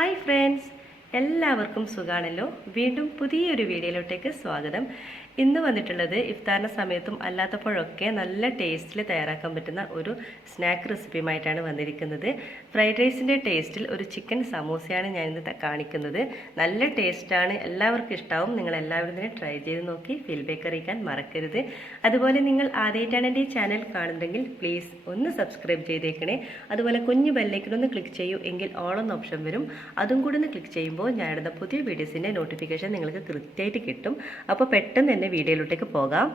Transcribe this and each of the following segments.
Hi friends, എല്ലാവർക്കും സുഖാണല്ലോ. വീണ്ടും പുതിയൊരു വീഡിയോയിലോട്ടേക്ക് സ്വാഗതം. ഇന്ന് വന്നിട്ടുള്ളത് ഇഫ്താറിൻ്റെ സമയത്തും അല്ലാത്തപ്പോഴൊക്കെ നല്ല ടേസ്റ്റിൽ തയ്യാറാക്കാൻ പറ്റുന്ന ഒരു സ്നാക്ക് റെസിപ്പിയുമായിട്ടാണ് വന്നിരിക്കുന്നത്. ഫ്രൈഡ് റൈസിൻ്റെ ടേസ്റ്റിൽ ഒരു ചിക്കൻ സമൂസയാണ് ഞാനിന്ന് കാണിക്കുന്നത്. നല്ല ടേസ്റ്റാണ്, എല്ലാവർക്കും ഇഷ്ടമാവും. നിങ്ങൾ എല്ലാവരും തന്നെ ട്രൈ ചെയ്ത് നോക്കി ഫീഡ്ബാക്ക് അറിയിക്കാൻ മറക്കരുത്. അതുപോലെ നിങ്ങൾ ആദ്യമായിട്ടാണ് എൻ്റെ ഈ ചാനൽ കാണുന്നതെങ്കിൽ പ്ലീസ് ഒന്ന് സബ്സ്ക്രൈബ് ചെയ്തേക്കണേ. അതുപോലെ കുഞ്ഞു ബെല്ലൈക്കനൊന്ന് ക്ലിക്ക് ചെയ്യൂ, എങ്കിൽ ഓൾ എന്ന ഓപ്ഷൻ വരും. അതും കൂടി ഒന്ന് ക്ലിക്ക് ചെയ്യുമ്പോൾ ഞാനിടുന്ന പുതിയ വീഡിയോസിൻ്റെ നോട്ടിഫിക്കേഷൻ നിങ്ങൾക്ക് കൃത്യമായിട്ട് കിട്ടും. അപ്പോൾ പെട്ടെന്ന് തന്നെ വീഡിയോയിലോട്ടേക്ക് പോകാം.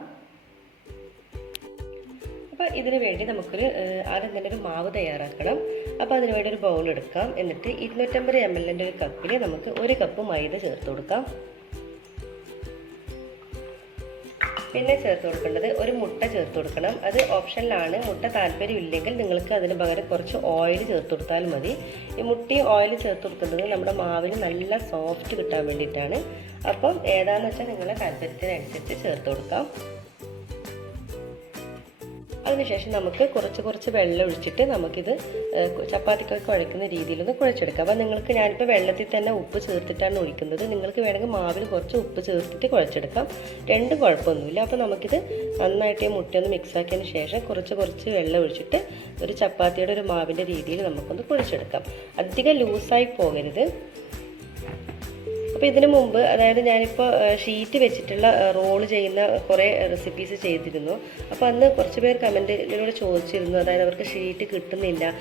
അപ്പോൾ ഇതിനു വേണ്ടി നമുക്കൊരു ആദ്യം തന്നെ ഒരു മാവ് തയ്യാറാക്കണം. അപ്പോൾ അതിനു വേണ്ടി ഒരു ബൗൾ എടുക്കാം. എന്നിട്ട് 250 ml ഒരു കപ്പിൽ നമുക്ക് 1 കപ്പ് മൈദ ചേർത്ത് കൊടുക്കാം. പിന്നെ ചേർത്ത് കൊടുക്കേണ്ടത് ഒരു മുട്ട ചേർത്ത് കൊടുക്കണം. അത് ഓപ്ഷനിലാണ്. മുട്ട താല്പര്യമില്ലെങ്കിൽ നിങ്ങൾക്ക് അതിന് പകരം കുറച്ച് ഓയിൽ ചേർത്ത് കൊടുത്താൽ മതി. ഈ മുട്ടയും ഓയിൽ ചേർത്ത് കൊടുക്കുന്നത് നമ്മുടെ മാവിന് നല്ല സോഫ്റ്റ് കിട്ടാൻ വേണ്ടിയിട്ടാണ്. അപ്പം ഏതാണെന്ന് വെച്ചാൽ നിങ്ങളുടെ താല്പര്യത്തിനനുസരിച്ച് ചേർത്ത് കൊടുക്കാം. അതിനുശേഷം നമുക്ക് കുറച്ച് വെള്ളം ഒഴിച്ചിട്ട് നമുക്കിത് ചപ്പാത്തിക്കൊക്കെ കുഴക്കുന്ന രീതിയിലൊന്ന് കുഴച്ചെടുക്കാം. അപ്പോൾ നിങ്ങൾക്ക് ഞാനിപ്പോൾ വെള്ളത്തിൽ തന്നെ ഉപ്പ് ചേർത്തിട്ടാണ് ഒഴിക്കുന്നത്. നിങ്ങൾക്ക് വേണമെങ്കിൽ മാവിൽ കുറച്ച് ഉപ്പ് ചേർത്തിട്ട് കുഴച്ചെടുക്കാം. രണ്ടും കുഴപ്പമൊന്നുമില്ല. അപ്പോൾ നമുക്കിത് നന്നായിട്ട് ഈ മുട്ടയൊന്ന് മിക്സാക്കിയതിന് ശേഷം കുറച്ച് വെള്ളം ഒഴിച്ചിട്ട് ഒരു ചപ്പാത്തിയുടെ ഒരു മാവിൻ്റെ രീതിയിൽ നമുക്കൊന്ന് കുഴച്ചെടുക്കാം. അധികം ലൂസായി പോകരുത്. അപ്പോൾ ഇതിനു മുമ്പ്, അതായത് ഞാനിപ്പോൾ ഷീറ്റ് വെച്ചിട്ടുള്ള റോള് ചെയ്യുന്ന കുറേ റെസിപ്പീസ് ചെയ്തിരുന്നു. അപ്പോൾ അന്ന് കുറച്ച് പേർ കമൻറ്റിലൂടെ ചോദിച്ചിരുന്നു, അതായത് അവർക്ക് ഷീറ്റ് കിട്ടുന്നില്ല,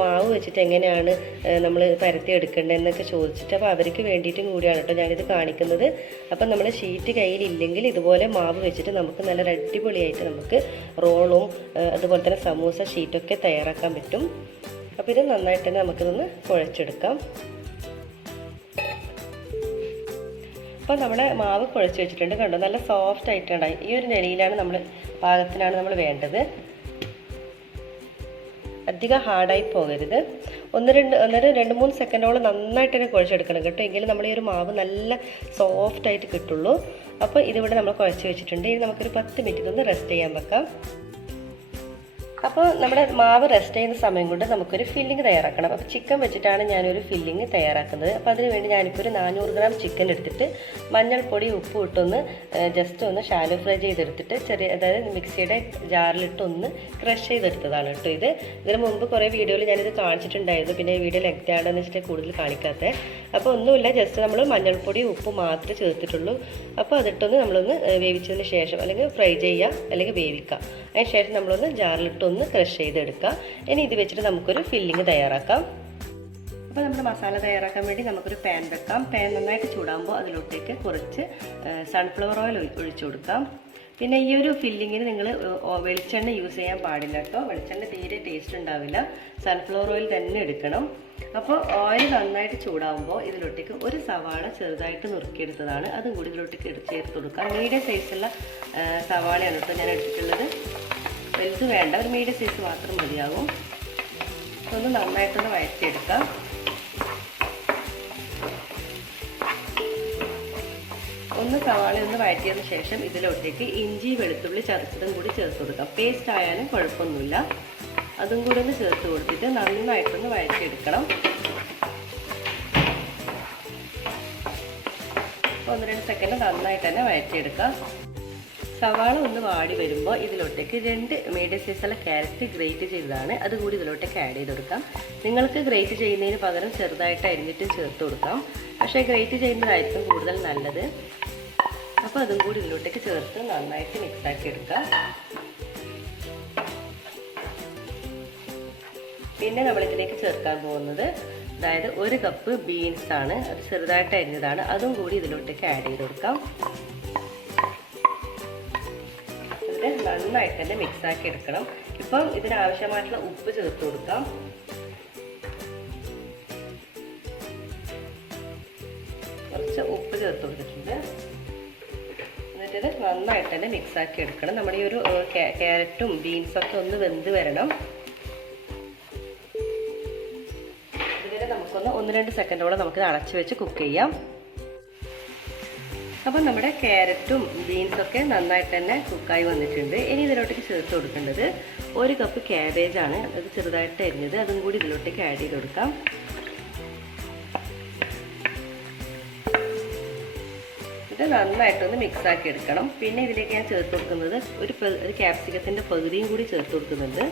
മാവ് വെച്ചിട്ട് എങ്ങനെയാണ് നമ്മൾ പരത്തി എടുക്കേണ്ടതെന്നൊക്കെ ചോദിച്ചിട്ട്. അപ്പോൾ അവർക്ക് വേണ്ടിയിട്ടും കൂടിയാണ് കേട്ടോ ഞാനിത് കാണിക്കുന്നത്. അപ്പം നമ്മൾ ഷീറ്റ് കയ്യിലില്ലെങ്കിൽ ഇതുപോലെ മാവ് വെച്ചിട്ട് നമുക്ക് നല്ല അടിപൊളിയായിട്ട് നമുക്ക് റോളും അതുപോലെ തന്നെ സമൂസ ഷീറ്റൊക്കെ തയ്യാറാക്കാൻ പറ്റും. അപ്പോൾ ഇത് നന്നായിട്ട് തന്നെ നമുക്കിതൊന്ന് കുഴച്ചെടുക്കാം. അപ്പോൾ നമ്മുടെ മാവ് കുഴച്ച് വെച്ചിട്ടുണ്ട്, കണ്ടോ, നല്ല സോഫ്റ്റ് ആയിട്ടുണ്ടായി. ഈ ഒരു നിലയിലാണ് പാകത്തിനാണ് നമ്മൾ വേണ്ടത്. അധികം ഹാർഡായി പോകരുത്. 1-2-3 സെക്കൻഡോളം നന്നായിട്ട് തന്നെ കുഴച്ചെടുക്കണം കേട്ടോ, എങ്കിലും നമ്മൾ ഈ ഒരു മാവ് നല്ല സോഫ്റ്റ് ആയിട്ട് കിട്ടുള്ളൂ. അപ്പോൾ ഇതിവിടെ നമ്മൾ കുഴച്ച് വെച്ചിട്ടുണ്ട്. ഇനി നമുക്കൊരു 10 മിനിറ്റ് ഇതൊന്ന് റെസ്റ്റ് ചെയ്യാൻ വെക്കാം. അപ്പോൾ നമ്മുടെ മാവ് റെസ്റ്റ് ചെയ്യുന്ന സമയം കൊണ്ട് നമുക്കൊരു ഫില്ലിങ് തയ്യാറാക്കണം. അപ്പോൾ ചിക്കൻ വെച്ചിട്ടാണ് ഞാനൊരു ഫില്ലിങ് തയ്യാറാക്കുന്നത്. അപ്പോൾ അതിന് വേണ്ടി ഞാനിപ്പോൾ ഒരു 400 ഗ്രാം ചിക്കൻ എടുത്തിട്ട് മഞ്ഞൾപ്പൊടി ഉപ്പ് ഇട്ടൊന്ന് ജസ്റ്റ് ഒന്ന് ഷാലോ ഫ്രൈ ചെയ്തെടുത്തിട്ട് അതായത് മിക്സിയുടെ ജാറിലിട്ട് ഒന്ന് ക്രഷ് ചെയ്തെടുത്തതാണ് കേട്ടോ ഇത്. ഇതിന് മുമ്പ് കുറേ വീഡിയോയിൽ ഞാനിത് കാണിച്ചിട്ടുണ്ടായിരുന്നു. പിന്നെ ഈ വീഡിയോ ലെങ്ത് ആണെന്ന് വെച്ചിട്ട് കൂടുതൽ കാണിക്കാത്തത്. അപ്പോൾ ഒന്നുമില്ല, ജസ്റ്റ് നമ്മൾ മഞ്ഞൾപ്പൊടി ഉപ്പ് മാത്രമേ ചേർത്തിട്ടുള്ളൂ. അപ്പോൾ അതിട്ടൊന്ന് നമ്മളൊന്ന് വേവിച്ചതിന് ശേഷം അല്ലെങ്കിൽ ഫ്രൈ ചെയ്യുക അല്ലെങ്കിൽ വേവിക്കുക. അതിന് ശേഷം നമ്മളൊന്ന് ജാറിലിട്ട് ഒന്ന് ക്രഷ് ചെയ്തെടുക്കുക. ഇനി ഇത് വെച്ചിട്ട് നമുക്കൊരു ഫില്ലിങ് തയ്യാറാക്കാം. അപ്പോൾ നമ്മുടെ മസാല തയ്യാറാക്കാൻ വേണ്ടി നമുക്കൊരു പാൻ വെക്കാം. പാൻ നന്നായിട്ട് ചൂടാകുമ്പോൾ അതിലോട്ടേക്ക് കുറച്ച് സൺഫ്ലവർ ഓയിൽ ഒഴിച്ചു കൊടുക്കാം. പിന്നെ ഈ ഒരു ഫില്ലിങ്ങിന് നിങ്ങൾ വെളിച്ചെണ്ണ യൂസ് ചെയ്യാൻ പാടില്ല കേട്ടോ. വെളിച്ചെണ്ണ തീരെ ടേസ്റ്റ് ഉണ്ടാവില്ല. സൺഫ്ലവർ ഓയിൽ തന്നെ എടുക്കണം. അപ്പോൾ ഓയിൽ നന്നായിട്ട് ചൂടാകുമ്പോൾ ഇതിലോട്ടേക്ക് ഒരു സവാള ചെറുതായിട്ട് നുറുക്കിയെടുത്തതാണ്, അതും കൂടി ഇതിലോട്ടേക്ക് ചേർത്ത് കൊടുക്കാം. മീഡിയം സൈസുള്ള സവാളയാണ് കേട്ടോ ഞാൻ എടുത്തിട്ടുള്ളത്. വലുത് വേണ്ട, ഒരു മീഡിയം സൈസ് മാത്രം മതിയാകും. ഒന്ന് നന്നായിട്ടൊന്ന് വഴറ്റിയെടുക്കാം. സവാള ഒന്ന് വഴറ്റിയതിന് ശേഷം ഇതിലോട്ടേക്ക് ഇഞ്ചി വെളുത്തുള്ളി ചതച്ചതും കൂടി ചേർത്ത് കൊടുക്കാം. പേസ്റ്റ് ആയാലും കുഴപ്പമൊന്നുമില്ല. അതും കൂടി ഒന്ന് ചേർത്ത് കൊടുത്തിട്ട് നന്നായിട്ടൊന്ന് വഴറ്റിയെടുക്കണം. 1-2 സെക്കൻഡ് നന്നായിട്ട് തന്നെ വഴറ്റിയെടുക്കാം. സവാള ഒന്ന് വാടി വരുമ്പോൾ ഇതിലോട്ടേക്ക് 2 മീഡിയം സൈസുള്ള ക്യാരറ്റ് ഗ്രേറ്റ് ചെയ്തതാണ്, അതുകൂടി ഇതിലോട്ടേക്ക് ആഡ് ചെയ്ത് കൊടുക്കാം. നിങ്ങൾക്ക് ഗ്രേറ്റ് ചെയ്യുന്നതിന് പകരം ചെറുതായിട്ട് അരിഞ്ഞിട്ട് ചേർത്ത് കൊടുക്കാം. പക്ഷേ ഗ്രേറ്റ് ചെയ്യുന്നതായിരിക്കും കൂടുതൽ നല്ലത്. അപ്പോൾ അതും കൂടി ഇതിലോട്ടേക്ക് ചേർത്ത് നന്നായിട്ട് മിക്സാക്കി എടുക്കാം. പിന്നെ നമ്മളിതിലേക്ക് ചേർക്കാൻ പോകുന്നത്, അതായത് 1 കപ്പ് ബീൻസ് ആണ്, അത് ചെറുതായിട്ട് അരിഞ്ഞതാണ്, അതും കൂടി ഇതിലോട്ടേക്ക് ആഡ് ചെയ്ത് കൊടുക്കാം. നന്നായിട്ട് തന്നെ മിക്സാക്കി എടുക്കണം. ഇപ്പം ഇതിനാവശ്യമായിട്ടുള്ള ഉപ്പ് ചേർത്ത് കൊടുക്കാം. കുറച്ച് ഉപ്പ് ചേർത്ത് കൊടുത്തിട്ടുണ്ട്. എന്നിട്ട് നന്നായിട്ട് തന്നെ മിക്സാക്കി എടുക്കണം. നമ്മുടെ ഈ ഒരു ക്യാരറ്റും ബീൻസൊക്കെ ഒന്ന് വെന്ത് വരണം. ഇതിനെ നമുക്കൊന്ന് 1-2 സെക്കൻഡോളം നമുക്ക് അടച്ചു വെച്ച് കുക്ക് ചെയ്യാം. അപ്പം നമ്മുടെ ക്യാരറ്റും ബീൻസൊക്കെ നന്നായിട്ട് തന്നെ കുക്കായി വന്നിട്ടുണ്ട്. ഇനി ഇതിലോട്ടേക്ക് ചേർത്ത് കൊടുക്കേണ്ടത് 1 കപ്പ് ക്യാബേജാണ്, അത് ചെറുതായിട്ട് അരിഞ്ഞത്, അതും കൂടി ഇതിലോട്ടേക്ക് ആഡ് ചെയ്ത് കൊടുക്കാം. നന്നായിട്ടൊന്ന് മിക്സാക്കി എടുക്കണം. പിന്നെ ഇതിലേക്ക് ഞാൻ ചേർത്ത് കൊടുക്കുന്നത് ഒരു ക്യാപ്സിക്കത്തിൻ്റെ പകുതിയും കൂടി ചേർത്ത് കൊടുക്കുന്നുണ്ട്.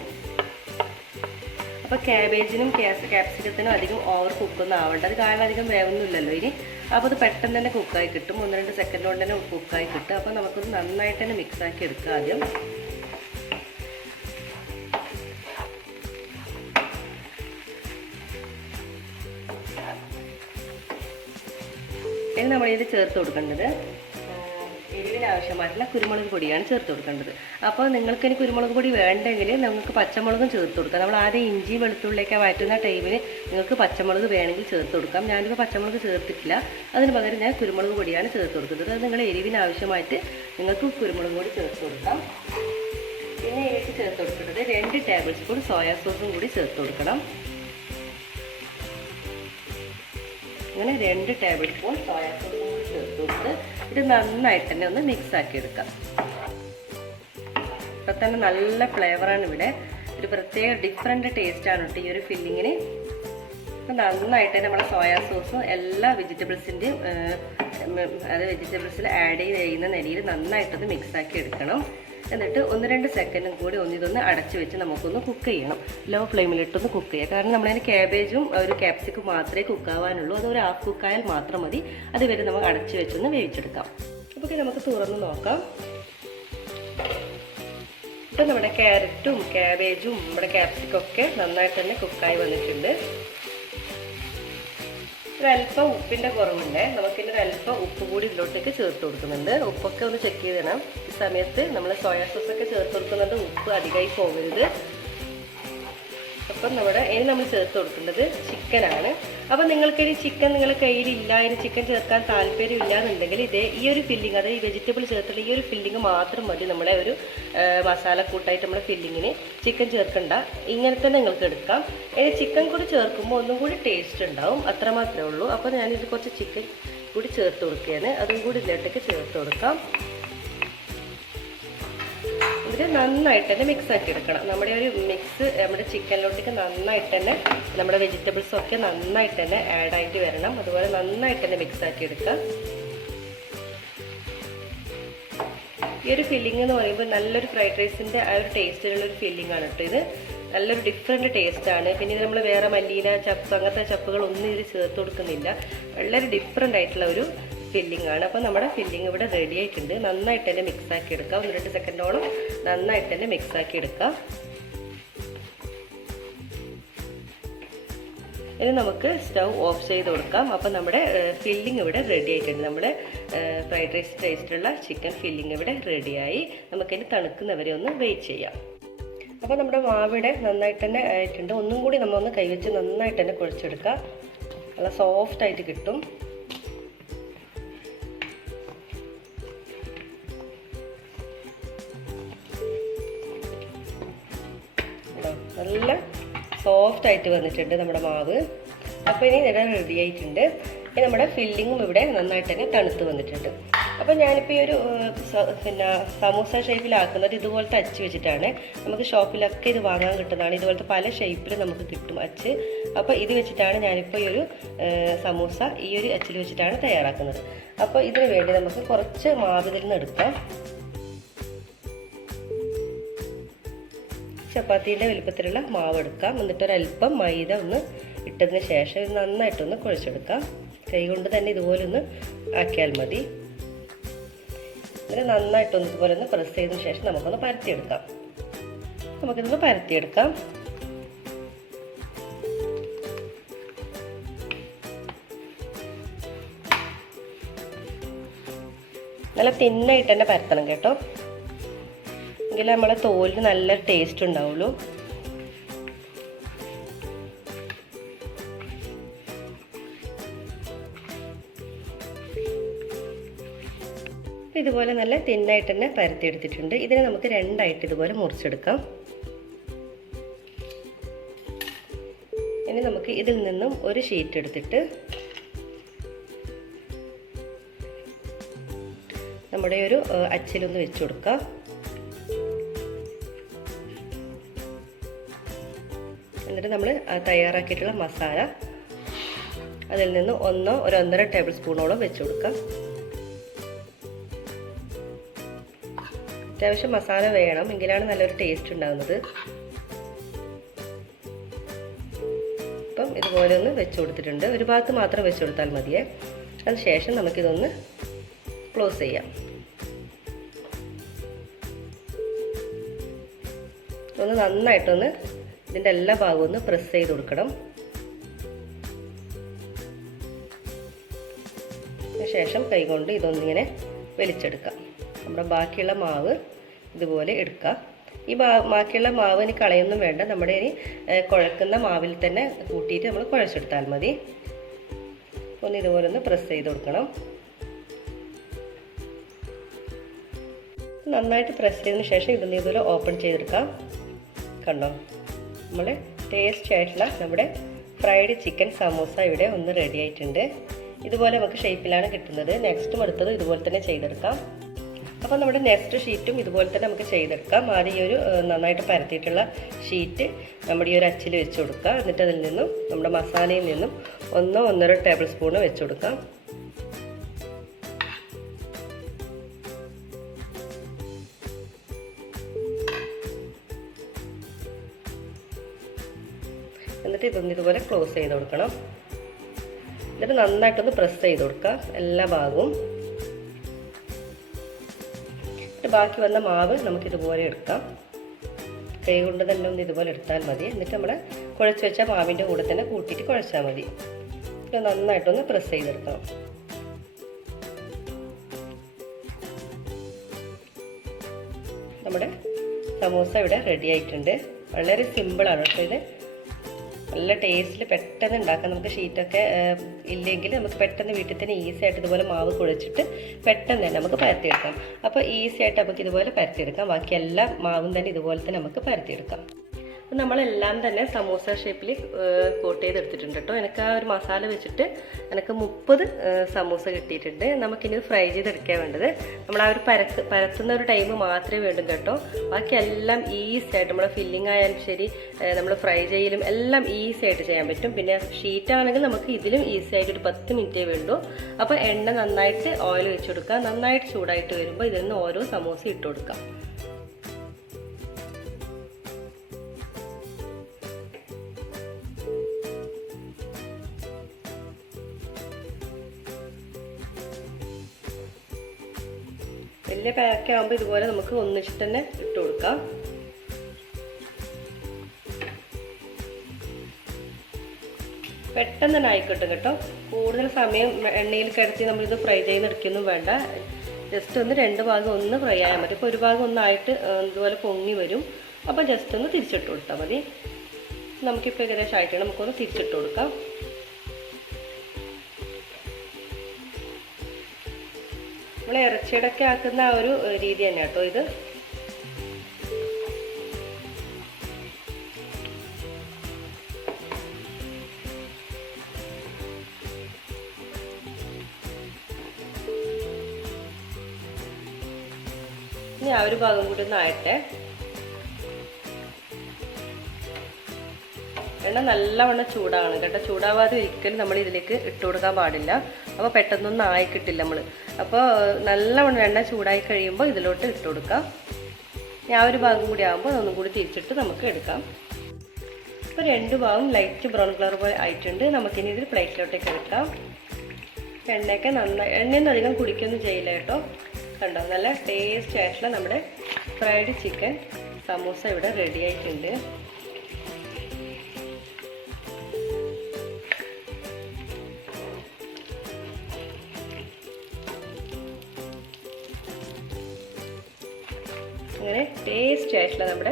അപ്പോൾ ക്യാബേജിനും ക്യാപ്സിക്കത്തിനും അധികം ഓവർ കുക്കൊന്നും ആവേണ്ട, അത് കാരണം അധികം വേവൊന്നുമില്ലല്ലോ ഇനി. അപ്പോൾ അത് പെട്ടെന്ന് തന്നെ കുക്കായി കിട്ടും, 1-2 സെക്കൻഡ് കൊണ്ട് തന്നെ കുക്കായി കിട്ടും. അപ്പോൾ നമുക്കത് നന്നായിട്ട് തന്നെ മിക്സാക്കി എടുക്കാം ആദ്യം. ഇനി നമ്മളിത് ചേർത്ത് കൊടുക്കേണ്ടത് എരിവിന് ആവശ്യമായിട്ടുള്ള കുരുമുളക് പൊടിയാണ് ചേർത്ത് കൊടുക്കേണ്ടത്. അപ്പോൾ നിങ്ങൾക്ക് ഇനി കുരുമുളക് പൊടി വേണ്ടെങ്കിൽ നിങ്ങൾക്ക് പച്ചമുളകും ചേർത്ത് കൊടുക്കാം. നമ്മൾ ആദ്യം ഇഞ്ചി വെളുത്തുള്ളിയൊക്കെ വഴറ്റുന്ന ടൈമിന് നിങ്ങൾക്ക് പച്ചമുളക് വേണമെങ്കിൽ ചേർത്ത് കൊടുക്കാം. ഞാനിപ്പോൾ പച്ചമുളക് ചേർത്തിട്ടില്ല, അതിന് പകരം ഞാൻ കുരുമുളക് പൊടിയാണ് ചേർത്ത് കൊടുക്കുന്നത്. അത് നിങ്ങൾ എരിവിന് ആവശ്യമായിട്ട് നിങ്ങൾക്ക് കുരുമുളക് പൊടി ചേർത്ത് കൊടുക്കാം. പിന്നെ ഇതിലേക്ക് ചേർത്ത് കൊടുക്കേണ്ടത് 2 ടേബിൾ സ്പൂൺ സോയാ സോസും കൂടി ചേർത്ത് കൊടുക്കണം. അങ്ങനെ 2 ടേബിൾ സ്പൂൺ സോയാ സോസും കൂടി ചേർത്ത് കൊടുത്ത് ഇത് നന്നായിട്ട് തന്നെ ഒന്ന് മിക്സാക്കി എടുക്കാം. ഇപ്പം തന്നെ നല്ല ഫ്ലേവറാണ് ഇവിടെ, ഒരു പ്രത്യേക ഡിഫറെൻറ്റ് ടേസ്റ്റാണ് കേട്ടോ ഈ ഒരു ഫില്ലിങ്ങിന്. അപ്പം നന്നായിട്ട് നമ്മുടെ സോയാ സോസും എല്ലാ വെജിറ്റബിൾസിൻ്റെയും വെജിറ്റബിൾസിൽ ആഡ് ചെയ്യുന്ന നിലയിൽ നന്നായിട്ടൊന്ന് മിക്സാക്കി എടുക്കണം. എന്നിട്ട് 1-2 സെക്കൻഡും കൂടി ഇതൊന്ന് അടച്ചു വെച്ച് നമുക്കൊന്ന് കുക്ക് ചെയ്യണം. ലോ ഫ്ലെയിമിലിട്ടൊന്ന് കുക്ക് ചെയ്യുക. കാരണം നമ്മളതിന് ക്യാബേജും ഒരു ക്യാപ്സിക്കും മാത്രമേ കുക്കാവാനുള്ളൂ. അത് ഒരു ഹാഫ് കുക്കായാൽ മാത്രം മതി. അതുവരെ നമുക്ക് അടച്ചു വെച്ചൊന്ന് വേവിച്ചെടുക്കാം. അപ്പോൾ നമുക്ക് തുറന്ന് നോക്കാം. ഇപ്പം നമ്മുടെ ക്യാരറ്റും ക്യാബേജും നമ്മുടെ ക്യാപ്സിക്കും ഒക്കെ നന്നായിട്ട് തന്നെ കുക്കായി വന്നിട്ടുണ്ട്. ഒരല്പം ഉപ്പിൻ്റെ കുറവുണ്ട്, നമുക്കിനി ഒരല്പം ഉപ്പ് കൂടി ഇതിലോട്ടേക്ക് ചേർത്ത് കൊടുക്കുന്നുണ്ട്. ഉപ്പൊക്കെ ഒന്ന് ചെക്ക് ചെയ്തിടണം. ഈ സമയത്ത് നമ്മൾ സോയാ സോസൊക്കെ ചേർത്ത് കൊടുക്കുന്നത് ഉപ്പ് അധികമായി പോകരുത്. അപ്പം ഇനി നമ്മൾ ചേർത്ത് കൊടുക്കേണ്ടത് ചിക്കനാണ്. അപ്പം നിങ്ങൾക്കിനി ചിക്കൻ നിങ്ങളുടെ കയ്യിലില്ല, ഇനി ചിക്കൻ ചേർക്കാൻ താല്പര്യം ഇല്ലാന്നുണ്ടെങ്കിൽ ഈ ഒരു ഫില്ലിങ്, അതായത് ഈ വെജിറ്റബിൾ ചേർത്തുള്ള ഈ ഒരു ഫില്ലിങ് മാത്രം മതി നമ്മളെ ഒരു മസാലക്കൂട്ടായിട്ട് നമ്മുടെ ഫില്ലിങ്ങിന്. ചിക്കൻ ചേർക്കണ്ട, ഇങ്ങനെ തന്നെ നിങ്ങൾക്ക് എടുക്കാം. ഇനി ചിക്കൻ കൂടി ചേർക്കുമ്പോൾ ഒന്നും കൂടി ടേസ്റ്റ് ഉണ്ടാവും, അത്രമാത്രമേ ഉള്ളൂ. അപ്പോൾ ഞാനിത് കുറച്ച് ചിക്കൻ കൂടി ചേർത്ത് കൊടുക്കുകയാണ്. അതും കൂടി ഇതിലോട്ടേക്ക് ചേർത്ത് കൊടുക്കാം. ഇത് നന്നായിട്ട് തന്നെ മിക്സ് ആക്കി എടുക്കണം. നമ്മുടെ ഒരു മിക്സ് നമ്മുടെ ചിക്കനിലോട്ടേക്ക് നന്നായിട്ട് തന്നെ നമ്മുടെ വെജിറ്റബിൾസൊക്കെ നന്നായിട്ട് തന്നെ ആഡ് ആയിട്ട് വരണം. അതുപോലെ നന്നായിട്ട് തന്നെ മിക്സ് ആക്കി എടുക്കാം. ഈ ഒരു ഫില്ലിംഗ് എന്ന് പറയുമ്പോൾ നല്ലൊരു ഫ്രൈഡ് റൈസിൻ്റെ ആ ഒരു ടേസ്റ്റിലുള്ളൊരു ഫില്ലിംഗ് ആണ് കേട്ടോ ഇത്. നല്ലൊരു ഡിഫറെൻറ്റ് ടേസ്റ്റാണ്. പിന്നെ ഇത് നമ്മൾ വേറെ മല്ലിയില, ചപ്പ് അങ്ങനത്തെ ചപ്പുകളൊന്നും ഇതിൽ ചേർത്ത് കൊടുക്കുന്നില്ല. വളരെ ഡിഫറെൻ്റ് ആയിട്ടുള്ള ഒരു ഫില്ലിംഗ് ആണ്. അപ്പോൾ നമ്മുടെ ഫില്ലിംഗ് ഇവിടെ റെഡി ആയിട്ടുണ്ട്. നന്നായിട്ട് തന്നെ മിക്സ് ആക്കി എടുക്കാം. 1-2 സെക്കൻഡോളം നന്നായിട്ട് തന്നെ മിക്സ് ആക്കി എടുക്കാം. ഇനി നമുക്ക് സ്റ്റൗ ഓഫ് ചെയ്ത് കൊടുക്കാം. അപ്പോൾ നമ്മുടെ ഫില്ലിംഗ് ഇവിടെ റെഡി ആയിട്ടുണ്ട്. നമ്മുടെ ഫ്രൈഡ് റൈസ് ടേസ്റ്റുള്ള ചിക്കൻ ഫില്ലിംഗ് ഇവിടെ റെഡിയായി. നമുക്കിനി തണുക്കുന്നവരെ ഒന്ന് വെയിറ്റ് ചെയ്യാം. അപ്പോൾ നമ്മുടെ മാവിടെ നന്നായിട്ട് തന്നെ ആയിട്ടുണ്ട്. ഒന്നും കൂടി നമ്മളൊന്ന് കൈവച്ച് നന്നായിട്ട് തന്നെ കുഴച്ചെടുക്കാം. നല്ല സോഫ്റ്റായിട്ട് കിട്ടും. നല്ല സോഫ്റ്റായിട്ട് വന്നിട്ടുണ്ട് നമ്മുടെ മാവ്. അപ്പോൾ ഇനി ഇവിടെ റെഡി ആയിട്ടുണ്ട്. ഇനി നമ്മുടെ ഫില്ലിങ്ങും ഇവിടെ നന്നായിട്ട് തന്നെ തണുത്ത് വന്നിട്ടുണ്ട്. അപ്പോൾ ഞാനിപ്പോൾ ഈ ഒരു സമൂസ ഷേപ്പിലാക്കുന്നത് ഇതുപോലത്തെ അച്ച് വെച്ചിട്ടാണ്. നമുക്ക് ഷോപ്പിലൊക്കെ ഇത് വാങ്ങാൻ കിട്ടുന്നതാണ്. ഇതുപോലത്തെ പല ഷേപ്പിൽ നമുക്ക് കിട്ടും അച്ച്. അപ്പോൾ ഇത് വെച്ചിട്ടാണ് ഞാനിപ്പോൾ ഈ ഒരു സമൂസ ഈ ഒരു അച്ചിൽ വെച്ചിട്ടാണ് തയ്യാറാക്കുന്നത്. അപ്പോൾ ഇതിന് വേണ്ടി നമുക്ക് കുറച്ച് മാവ് ഇതിൽ നിന്ന് എടുക്കാം. ചപ്പാത്തീൻ്റെ വലുപ്പത്തിലുള്ള മാവ് എടുക്കാം. എന്നിട്ട് ഒരല്പം മൈദ ഒന്ന് ഇട്ടതിന് ശേഷം ഇത് നന്നായിട്ടൊന്ന് കുഴച്ചെടുക്കാം. കൈ കൊണ്ട് തന്നെ ഇതുപോലെ ഒന്ന് ആക്കിയാൽ മതി. എന്നിട്ട് നന്നായിട്ടൊന്ന് ഇതുപോലെ ഒന്ന് പ്രസ് ചെയ്തതിന് ശേഷം നമുക്കൊന്ന് പരത്തിയെടുക്കാം. നമുക്കിതൊന്ന് പരത്തിയെടുക്കാം. നല്ല തിന്നായിട്ട് തന്നെ പരത്തണം കേട്ടോ, എങ്കിലേ നമ്മളെ തോലിന് നല്ല ടേസ്റ്റ് ഉണ്ടാവുള്ളൂ. ഇതുപോലെ നല്ല തിന്നായിട്ട് തന്നെ പരത്തിയെടുത്തിട്ടുണ്ട്. ഇതിനെ നമുക്ക് രണ്ടായിട്ട് ഇതുപോലെ മുറിച്ചെടുക്കാം. ഇനി നമുക്ക് ഇതിൽ നിന്നും ഒരു ഷീറ്റ് എടുത്തിട്ട് നമ്മുടെ ഒരു അച്ചിലൊന്ന് വെച്ച് കൊടുക്കാം. എന്നിട്ട് നമ്മൾ തയ്യാറാക്കിയിട്ടുള്ള മസാല അതിൽ നിന്ന് 1-1.5 ടേബിൾ സ്പൂണോളം വെച്ച് കൊടുക്കാം. അത്യാവശ്യം മസാല വേണം, എങ്കിലാണ് നല്ലൊരു ടേസ്റ്റ് ഉണ്ടാകുന്നത്. അപ്പം ഇതുപോലെ ഒന്ന് വെച്ച് കൊടുത്തിട്ടുണ്ട്. ഒരു ഭാഗത്ത് മാത്രം വെച്ച് കൊടുത്താൽ മതിയേ. അതിനുശേഷം നമുക്കിതൊന്ന് ക്ലോസ് ചെയ്യാം. ഒന്ന് നന്നായിട്ടൊന്ന് ഇതിൻ്റെ എല്ലാ ഭാഗവും ഒന്ന് പ്രസ് ചെയ്ത് കൊടുക്കണം. ശേഷം കൈകൊണ്ട് ഇതൊന്നിങ്ങനെ വലിച്ചെടുക്കാം. നമ്മുടെ ബാക്കിയുള്ള മാവ് ഇതുപോലെ എടുക്കാം. ഈ ബാക്കിയുള്ള മാവ് ഇനി കളയൊന്നും വേണ്ട, നമ്മുടെ ഇനി കുഴക്കുന്ന മാവിൽ തന്നെ കൂട്ടിയിട്ട് നമ്മൾ കുഴച്ചെടുത്താൽ മതി. ഒന്ന് ഇതുപോലെ ഒന്ന് പ്രസ് ചെയ്ത് കൊടുക്കണം. നന്നായിട്ട് പ്രസ് ചെയ്തതിന് ശേഷം ഇതൊന്ന് ഇതുപോലെ ഓപ്പൺ ചെയ്തെടുക്കാം. കണ്ടോ, നമ്മൾ ടേസ്റ്റി ആയിട്ടുള്ള നമ്മുടെ ഫ്രൈഡ് ചിക്കൻ സമൂസ ഇവിടെ ഒന്ന് റെഡി ആയിട്ടുണ്ട്. ഇതുപോലെ നമുക്ക് ഷേപ്പിലാണ് കിട്ടുന്നത്. നെക്സ്റ്റും അടുത്തത് ഇതുപോലെ തന്നെ ചെയ്തെടുക്കാം. അപ്പോൾ നമ്മുടെ നെക്സ്റ്റ് ഷീറ്റും ഇതുപോലെ തന്നെ നമുക്ക് ചെയ്തെടുക്കാം. ആദ്യം ഈ ഒരു നന്നായിട്ട് പരത്തിയിട്ടുള്ള ഷീറ്റ് നമ്മുടെ ഈ ഒരു അച്ചിൽ വെച്ച് കൊടുക്കുക. എന്നിട്ട് അതിൽ നിന്നും നമ്മുടെ മസാലയിൽ നിന്നും 1-1.5 ടേബിൾ സ്പൂൺ വെച്ച് കൊടുക്കാം. എന്നിട്ട് ഇതൊന്ന് ഇതുപോലെ ക്ലോസ് ചെയ്ത് കൊടുക്കണം. എന്നിട്ട് നന്നായിട്ടൊന്ന് പ്രസ് ചെയ്ത് കൊടുക്കുക എല്ലാ ഭാഗവും. ബാക്കി വന്ന മാവ് നമുക്കിതുപോലെ എടുക്കാം. കൈ കൊണ്ട് തന്നെ ഒന്ന് ഇതുപോലെ എടുത്താൽ മതി. എന്നിട്ട് നമ്മൾ കുഴച്ച് വെച്ച മാവിൻ്റെ കൂടെ തന്നെ കൂട്ടിയിട്ട് കുഴച്ചാൽ മതി. ഇത് നന്നായിട്ടൊന്ന് പ്രസ് ചെയ്തെടുക്കണം. നമ്മുടെ സമൂസ ഇവിടെ റെഡി ആയിട്ടുണ്ട്. വളരെ സിമ്പിളാണ് കേട്ടോ ഇത്. നല്ല ടേസ്റ്റിൽ പെട്ടെന്ന് ഉണ്ടാക്കാം. നമുക്ക് ഷീറ്റൊക്കെ ഇല്ലെങ്കിൽ നമുക്ക് പെട്ടെന്ന് വീട്ടിൽ തന്നെ ഈസി ആയിട്ട് ഇതുപോലെ മാവ് കുഴച്ചിട്ട് പെട്ടെന്ന് തന്നെ നമുക്ക് പരത്തിയെടുക്കാം. അപ്പോൾ ഈസി ആയിട്ട് നമുക്ക് ഇതുപോലെ പരത്തിയെടുക്കാം. ബാക്കി എല്ലാ മാവും തന്നെ ഇതുപോലെ തന്നെ നമുക്ക് പരത്തിയെടുക്കാം. നമ്മളെല്ലാം തന്നെ സമൂസ ഷേപ്പിൽ കോട്ട് ചെയ്തെടുത്തിട്ടുണ്ട് കേട്ടോ. എനിക്ക് ആ ഒരു മസാല വെച്ചിട്ട് എനിക്ക് 30 സമൂസ കിട്ടിയിട്ടുണ്ട്. നമുക്കിനി ഫ്രൈ ചെയ്തെടുക്കാൻ വേണ്ടത്. നമ്മൾ ആ ഒരു പരത്തുന്ന ഒരു ടൈം മാത്രമേ വേണ്ടൂ കേട്ടോ. ബാക്കി എല്ലാം ഈസി ആയിട്ട് നമ്മുടെ ഫില്ലിംഗ് ആയാലും ശരി, നമ്മൾ ഫ്രൈ ചെയ്യലും എല്ലാം ഈസി ആയിട്ട് ചെയ്യാൻ പറ്റും. പിന്നെ ഷീറ്റ് ആണെങ്കിൽ നമുക്ക് ഇതിലും ഈസി ആയിട്ട് ഒരു 10 മിനിറ്റേ വേണ്ടൂ. അപ്പോൾ എണ്ണ നന്നായിട്ട് ഓയിൽ വെച്ച് കൊടുക്കുക. നന്നായിട്ട് ചൂടായിട്ട് വരുമ്പോൾ ഇതിൽ നിന്ന് ഓരോ സമൂസ ഇട്ട് കൊടുക്കാം. വലിയ പാക്ക് ആകുമ്പോൾ ഇതുപോലെ നമുക്ക് ഒന്നിച്ചിട്ട് തന്നെ ഇട്ട് കൊടുക്കാം. പെട്ടെന്ന് തന്നെ ആയിക്കോട്ടെ കേട്ടോ. കൂടുതൽ സമയം എണ്ണയിൽ കിടത്തി നമ്മളിത് ഫ്രൈ ചെയ്തെടുക്കൊന്നും വേണ്ട. ജസ്റ്റ് ഒന്ന് 2 ഭാഗം ഒന്ന് ഫ്രൈ ആയാൽ മതി. ഇപ്പോൾ ഒരു ഭാഗം ഒന്നായിട്ട് ഇതുപോലെ പൊങ്ങി വരും. അപ്പോൾ ജസ്റ്റ് ഒന്ന് തിരിച്ചിട്ട് കൊടുത്താൽ മതി. നമുക്കിപ്പോൾ ഏകദേശം ആയിട്ട് നമുക്കൊന്ന് തിരിച്ചിട്ട് കൊടുക്കാം. നമ്മൾ ഇറച്ചിയുടെയൊക്കെ ആക്കുന്ന ആ ഒരു രീതി തന്നെ കേട്ടോ ഇത്. ഇനി ആ ഒരു ഭാഗം കൂടി ഒന്ന് ആയട്ടെ. എണ്ണ നല്ലവണ്ണം ചൂടാണ് കേട്ടോ. ചൂടാവാതെ ഒരിക്കലും നമ്മൾ ഇതിലേക്ക് ഇട്ട് കൊടുക്കാൻ പാടില്ല. അപ്പോൾ പെട്ടെന്നൊന്നും ആയി കിട്ടില്ല നമ്മൾ. അപ്പോൾ നല്ലവണ്ണം എണ്ണ ചൂടായി കഴിയുമ്പോൾ ഇതിലോട്ട് ഇട്ട് കൊടുക്കാം. ആ ഒരു ഭാഗം കൂടി ആകുമ്പോൾ ഒന്നും കൂടി തിരിച്ചിട്ട് നമുക്ക് എടുക്കാം. ഇപ്പോൾ 2 ഭാഗം ലൈറ്റ് ബ്രൗൺ കളർ പോലെ ആയിട്ടുണ്ട്. നമുക്കിനി ഇത് പ്ലേറ്റിലോട്ടേക്ക് എടുക്കാം. എണ്ണയൊക്കെ നന്നായി, എണ്ണയൊന്നും അധികം കുടിക്കൊന്നും ചെയ്യില്ല കേട്ടോ. കണ്ടോ, നല്ല ടേസ്റ്റ് ആയിട്ടുള്ള നമ്മുടെ ഫ്രൈഡ് ചിക്കൻ സമൂസ ഇവിടെ റെഡി ആയിട്ടുണ്ട്. അങ്ങനെ ടേസ്റ്റി ആയിട്ടുള്ള നമ്മുടെ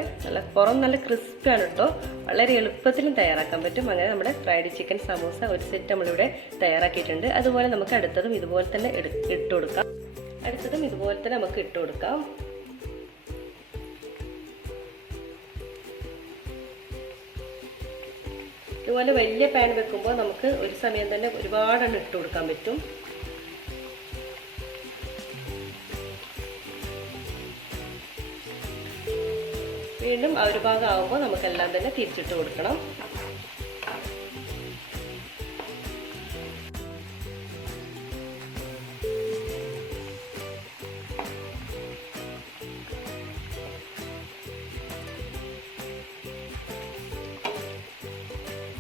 നല്ല ക്രിസ്പിയാണ് കേട്ടോ. വളരെ എളുപ്പത്തിലും തയ്യാറാക്കാൻ പറ്റും. അങ്ങനെ നമ്മുടെ ഫ്രൈഡ് ചിക്കൻ സമൂസ ഒരു സെറ്റ് നമ്മളിവിടെ തയ്യാറാക്കിയിട്ടുണ്ട്. അതുപോലെ നമുക്ക് അടുത്തതും ഇതുപോലെ തന്നെ ഇട്ട് കൊടുക്കാം. നമുക്ക് ഇട്ട് കൊടുക്കാം. ഇതുപോലെ വലിയ പാൻ വെക്കുമ്പോൾ നമുക്ക് ഒരു സമയം തന്നെ ഒരുപാടെണ്ണം ഇട്ട് കൊടുക്കാൻ പറ്റും. വീണ്ടും ആ ഒരു ഭാഗം ആകുമ്പോൾ നമുക്കെല്ലാം തന്നെ തിരിച്ചിട്ട് കൊടുക്കണം.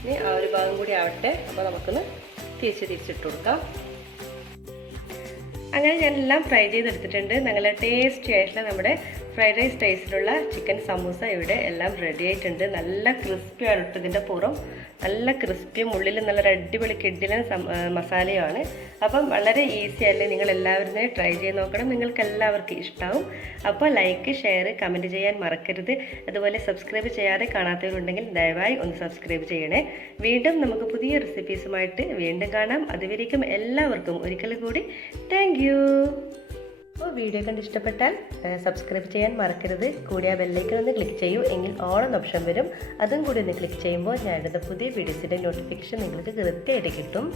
ഇനി ആ ഒരു ഭാഗം കൂടി ആവട്ടെ. അപ്പോൾ നമുക്കൊന്ന് തിരിച്ചിട്ട് കൊടുക്കാം. അങ്ങനെ ഞാനെല്ലാം ഫ്രൈ ചെയ്തെടുത്തിട്ടുണ്ട്. നല്ല ടേസ്റ്റി ആയിട്ടുള്ള നമ്മുടെ ഫ്രൈഡ് റൈസ് ടേസ്റ്റിലുള്ള ചിക്കൻ സമൂസ ഇവിടെ എല്ലാം റെഡി ആയിട്ടുണ്ട്. നല്ല ക്രിസ്പിയാണ് ഇട്ട് ഇതിൻ്റെ പുറം, നല്ല ക്രിസ്പിയും ഉള്ളിൽ നല്ല അടിപൊളി കിഡിലൻ മസാലയുമാണ്. അപ്പം വളരെ ഈസി അല്ലേ, നിങ്ങൾ എല്ലാവരും ട്രൈ ചെയ്ത് നോക്കണം. നിങ്ങൾക്ക് എല്ലാവർക്കും ഇഷ്ടമാവും. അപ്പോൾ ലൈക്ക്, ഷെയർ, കമൻറ്റ് ചെയ്യാൻ മറക്കരുത്. അതുപോലെ സബ്സ്ക്രൈബ് ചെയ്യാതെ കാണാത്തവരുണ്ടെങ്കിൽ ദയവായി ഒന്ന് സബ്സ്ക്രൈബ് ചെയ്യണേ. വീണ്ടും നമുക്ക് പുതിയ റെസിപ്പീസുമായിട്ട് വീണ്ടും കാണാം. അതുവരേക്കും എല്ലാവർക്കും ഒരിക്കൽ കൂടി താങ്ക് യു. അപ്പോൾ വീഡിയോ കണ്ട് ഇഷ്ടപ്പെട്ടാൽ സബ്സ്ക്രൈബ് ചെയ്യാൻ മറക്കരുത്. കൂടി ആ ബെല്ലൈക്കൺ ഒന്ന് ക്ലിക്ക് ചെയ്യൂ, എങ്കിൽ ഓൾ എന്ന ഓപ്ഷൻ വരും. അതും കൂടി ഒന്ന് ക്ലിക്ക് ചെയ്യുമ്പോൾ ഞാൻ ഇടുന്ന പുതിയ വീഡിയോസിൻ്റെ നോട്ടിഫിക്കേഷൻ നിങ്ങൾക്ക് കൃത്യമായിട്ട് കിട്ടും.